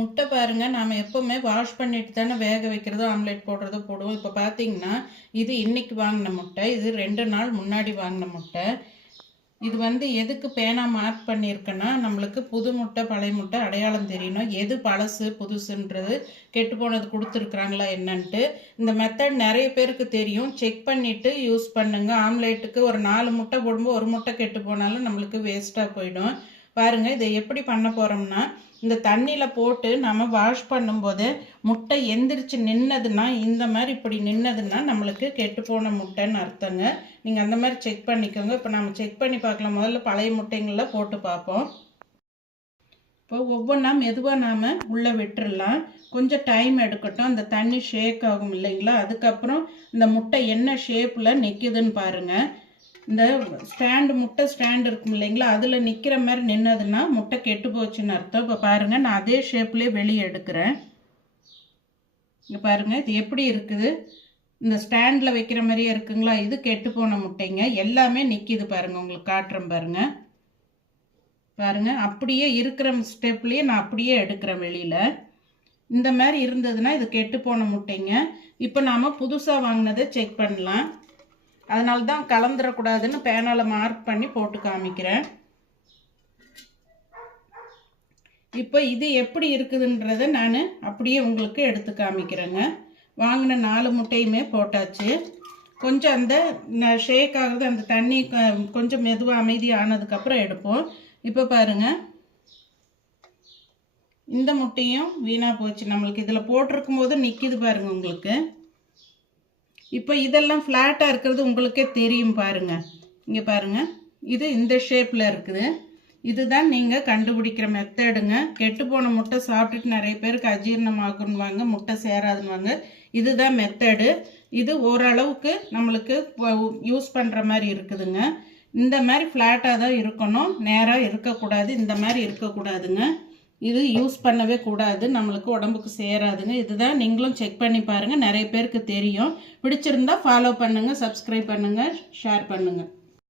முட்டை பாருங்க, நாம எப்பவுமே வாஷ் பண்ணிட்டு தானே வேக வைக்கிறதோ ஆம்லேட் போடுறதோ போடுவோம். இப்போ பார்த்தீங்கன்னா இது இன்னைக்கு வாங்கின முட்டை, இது 2 நாள் முன்னாடி வாங்கின முட்டை. இது எதுக்கு பேனா மார்க் பண்ணியிருக்கேன்னா, நம்மளுக்கு புது முட்டை பழைய முட்டை அடையாளம் தெரியணும், எது பழசு புதுசுன்றது கெட்டு போனது கொடுத்துருக்குறாங்களா என்னன்ட்டு. இந்த மெத்தட் நிறைய பேருக்கு தெரியும், செக் பண்ணிவிட்டு யூஸ் பண்ணுங்க. ஆம்லேட்டுக்கு ஒரு 4 முட்டை போடும்போது ஒரு முட்டை கெட்டு போனாலும் நம்மளுக்கு வேஸ்ட்டாக போயிடும். பாருங்கள், இதை எப்படி பண்ண போகிறோம்னா, இந்த தண்ணியில் போட்டு நம்ம வாஷ் பண்ணும்போது முட்டை எந்திரிச்சு நின்னதுன்னா, இந்த மாதிரி இப்படி நின்னதுன்னா நம்மளுக்கு கெட்டு போன முட்டைன்னு அர்த்தங்க. நீங்கள் அந்த மாதிரி செக் பண்ணிக்கோங்க. இப்போ நம்ம செக் பண்ணி பார்க்கலாம். முதல்ல பழைய முட்டைங்களில் போட்டு பார்ப்போம். இப்போ ஒவ்வொன்றா மெதுவாக நாம் உள்ளே விட்டுடலாம். கொஞ்சம் டைம் எடுக்கட்டும், அந்த தண்ணி ஷேக் ஆகும் இல்லைங்களா. அதுக்கப்புறம் இந்த முட்டை என்ன ஷேப்பில் நிற்குதுன்னு பாருங்கள். இந்த முட்டை ஸ்டாண்டு இருக்கும் இல்லைங்களா, அதில் நிற்கிற மாதிரி நின்னதுன்னா முட்டை கெட்டு போச்சுன்னு அர்த்தம். இப்போ பாருங்கள், நான் அதே ஷேப்லேயே வெளியே எடுக்கிறேன். இங்கே பாருங்கள், இது எப்படி இருக்குது, இந்த ஸ்டாண்டில் வைக்கிற மாதிரியே இருக்குங்களா. இது கெட்டு போன முட்டைங்க, எல்லாமே நிற்கிது பாருங்கள். உங்களுக்கு காட்டுறேன் பாருங்கள். பாருங்கள், அப்படியே இருக்கிற ஸ்டெப்லேயே நான் அப்படியே எடுக்கிறேன் வெளியில். இந்த மாதிரி இருந்ததுன்னா இது கெட்டு போன முட்டைங்க. இப்போ நாம் புதுசாக வாங்கினதை செக் பண்ணலாம். அதனால தான் கலந்துடக்கூடாதுன்னு பேனால் மார்க் பண்ணி போட்டு காமிக்கிறேன். இப்போ இது எப்படி இருக்குதுன்றதை நான் அப்படியே உங்களுக்கு எடுத்து காமிக்கிறேங்க. வாங்கின 4 முட்டையுமே போட்டாச்சு. கொஞ்சம் அந்த ஷேக் ஆகுது, அந்த தண்ணி கொஞ்சம் மெதுவாக அமைதி ஆனதுக்கப்புறம் எடுப்போம். இப்போ பாருங்கள், இந்த முட்டையும் வீணாக போச்சு. நம்மளுக்கு இதில் போட்டிருக்கும் போது நிற்கிது பாருங்கள் உங்களுக்கு. இப்போ இதெல்லாம் ஃப்ளாட்டாக இருக்கிறது உங்களுக்கே தெரியும் பாருங்கள். இங்கே பாருங்கள், இது இந்த ஷேப்பில் இருக்குது. இதுதான் நீங்கள் கண்டுபிடிக்கிற மெத்தடுங்க. கெட்டு போன முட்டை சாப்பிட்டுட்டு நிறைய பேருக்கு அஜீரணமாகுன்னுவாங்க, முட்டை சேராதுன்னுவாங்க. இதுதான் மெத்தடு. இது ஓரளவுக்கு நம்மளுக்கு யூஸ் பண்ணுற மாதிரி இருக்குதுங்க. இந்த மாதிரி ஃப்ளாட்டாக தான் இருக்கணும், நேராக இருக்கக்கூடாது, இந்த மாதிரி இருக்கக்கூடாதுங்க. இது யூஸ் பண்ணவே கூடாது, நம்மளுக்கு உடம்புக்கு சேராதுங்க. இதுதான் நீங்களும் செக் பண்ணி பாருங்கள், நிறைய பேருக்கு தெரியும். பிடிச்சிருந்தா ஃபாலோ பண்ணுங்கள், சப்ஸ்கிரைப் பண்ணுங்கள், ஷேர் பண்ணுங்கள்.